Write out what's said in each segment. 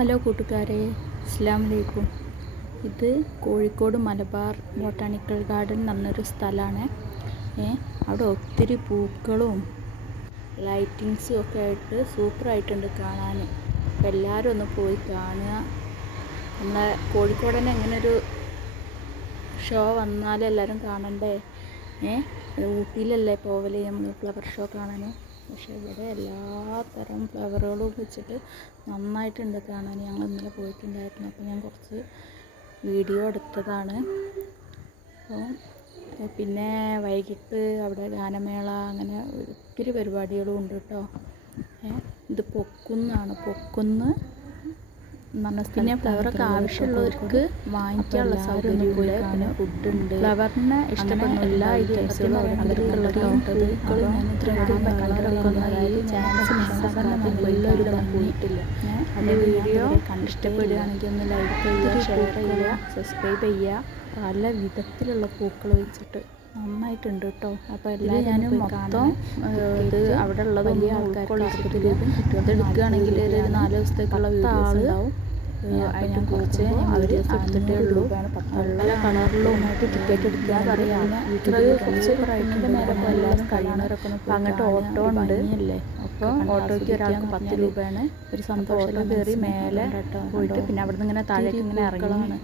Hello കൂട്ടുകാരെ, അസ്സലാമു അലൈക്കും. ഇത് കോഴിക്കോട് മലബാർ ബൊട്ടാണിക്കൽ ഗാർഡൻ എന്ന് പറഞ്ഞൊരു സ്ഥലമാണ്. അവിടെ ഒത്തിരി പൂക്കളും ലൈറ്റിങ്സും ഒക്കെ ആയിട്ട് സൂപ്പറായിട്ടുണ്ട് കാണാൻ. അപ്പോൾ എല്ലാവരും ഒന്ന് പോയി കാണുക. നമ്മളെ കോഴിക്കോട് തന്നെ ഇങ്ങനൊരു ഷോ വന്നാലും എല്ലാവരും കാണണ്ടേ. ഊട്ടിയിലല്ലേ പോവല് നമ്മൾ ഫ്ലവർ ഷോ കാണാൻ. പക്ഷേ ഇവിടെ എല്ലാത്തരം ഫ്ലവറുകളും വെച്ചിട്ട് നന്നായിട്ടുണ്ട് കാണാൻ. ഞങ്ങൾ ഇന്നലെ പോയിട്ടുണ്ടായിരുന്നു. അപ്പോൾ ഞാൻ കുറച്ച് വീഡിയോ എടുത്തതാണ്. അപ്പോൾ പിന്നെ വൈകിട്ട് അവിടെ ഗാനമേള അങ്ങനെ ഒത്തിരി പരിപാടികളും ഉണ്ട് കേട്ടോ. ഇത് പൊക്കുന്നാണ്, പൊക്കുന്ന് പിന്നെ ഫ്ലവറൊക്കെ ആവശ്യമുള്ളവർക്ക് വാങ്ങിക്കാനുള്ള സൗകര്യം പോയി കാണാൻ ഫുഡുണ്ട്. ഫ്ലവറിനെ ഇഷ്ടപ്പെടുന്ന എല്ലാ ഐറ്റംസുകളും പോയിട്ടില്ല. അതിൻ്റെ വീഡിയോ ഇഷ്ടപ്പെടുകയാണെങ്കിൽ ഒന്ന് ലൈക്ക് ചെയ്യുക, ഷെയർ ചെയ്യുക, സബ്സ്ക്രൈബ് ചെയ്യുക. പല വിധത്തിലുള്ള പൂക്കൾ വെച്ചിട്ട് നന്നായിട്ടുണ്ട് കേട്ടോ. അപ്പോൾ എല്ലാവരും മൊത്തം ഇത് അവിടെ ഉള്ളത് വലിയ ആൾക്കാർക്ക് ഇതെടുക്കുകയാണെങ്കിൽ ഒരു 4 ദിവസത്തേക്കുള്ള വീഡിയോസ് ഉണ്ടാവും. അതിനെ കുറിച്ച് അവർ എടുത്തിട്ടേ ഉള്ളൂ. വെള്ള കളറിലുമായിട്ട് ടിക്കറ്റ് എടുക്കുക പറയാം. കുറച്ച് പ്രായത്തിൻ്റെ നേരെ ഇപ്പോൾ എല്ലാവരും കഴിയണവരൊക്കെ അപ്പോൾ അങ്ങോട്ട് ഓട്ടോ ഉണ്ട്. അപ്പോൾ ഓട്ടോയ്ക്ക് ഒരാൾക്ക് 10 രൂപയാണ്. ഒരു ഓട്ടോ കയറി മേലെ പോയിട്ട് പിന്നെ അവിടെ നിന്ന് ഇങ്ങനെ താഴേക്ക് ഇങ്ങനെ ഇറങ്ങലാണ്.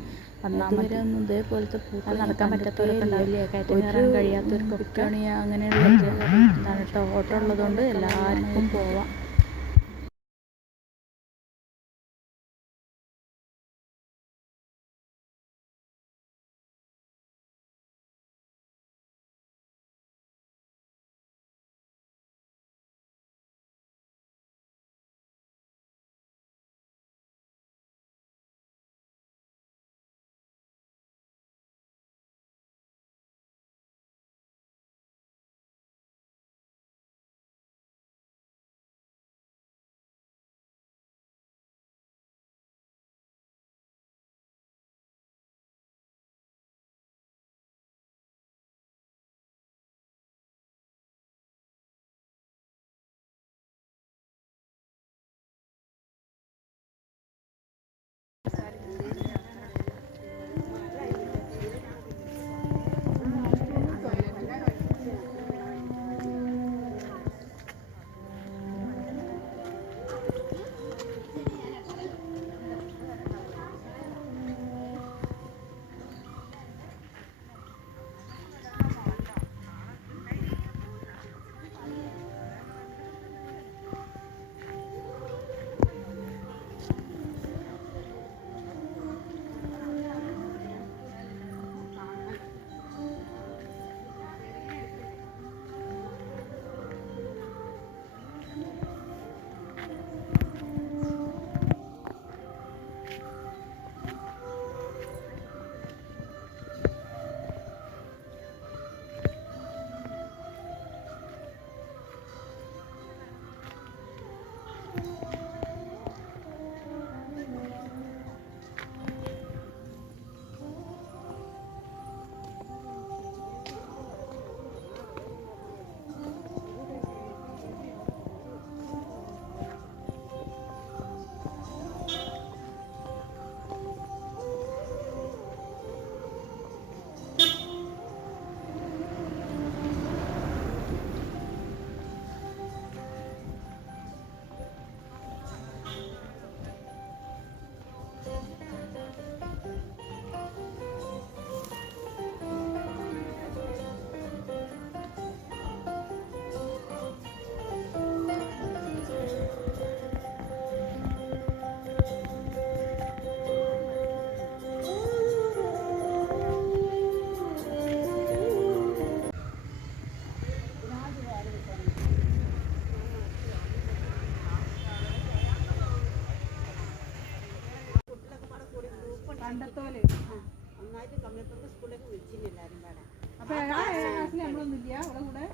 വരെ ഒന്നും ഇതേപോലത്തെ പൂക്കൾ നടക്കാൻ പറ്റാത്തവരൊക്കെ ഉണ്ടാവില്ലേ, കയറ്റം കയറാൻ കഴിയാത്തവർക്കൊക്കെ അങ്ങനെയുള്ള എന്താണ് കേട്ടോ. ഓട്ടോ ഉള്ളതുകൊണ്ട് എല്ലാവർക്കും പോവാം. പണ്ടത്തോലെ ഒന്നായിട്ട് കമ്മ്യൂണിറ്റി സ്കൂളിലേക്ക് വിളിച്ചില്ല എല്ലാവരും പാടെ. അപ്പൊ നമ്മളൊന്നുമില്ല അവിടെ കൂടെ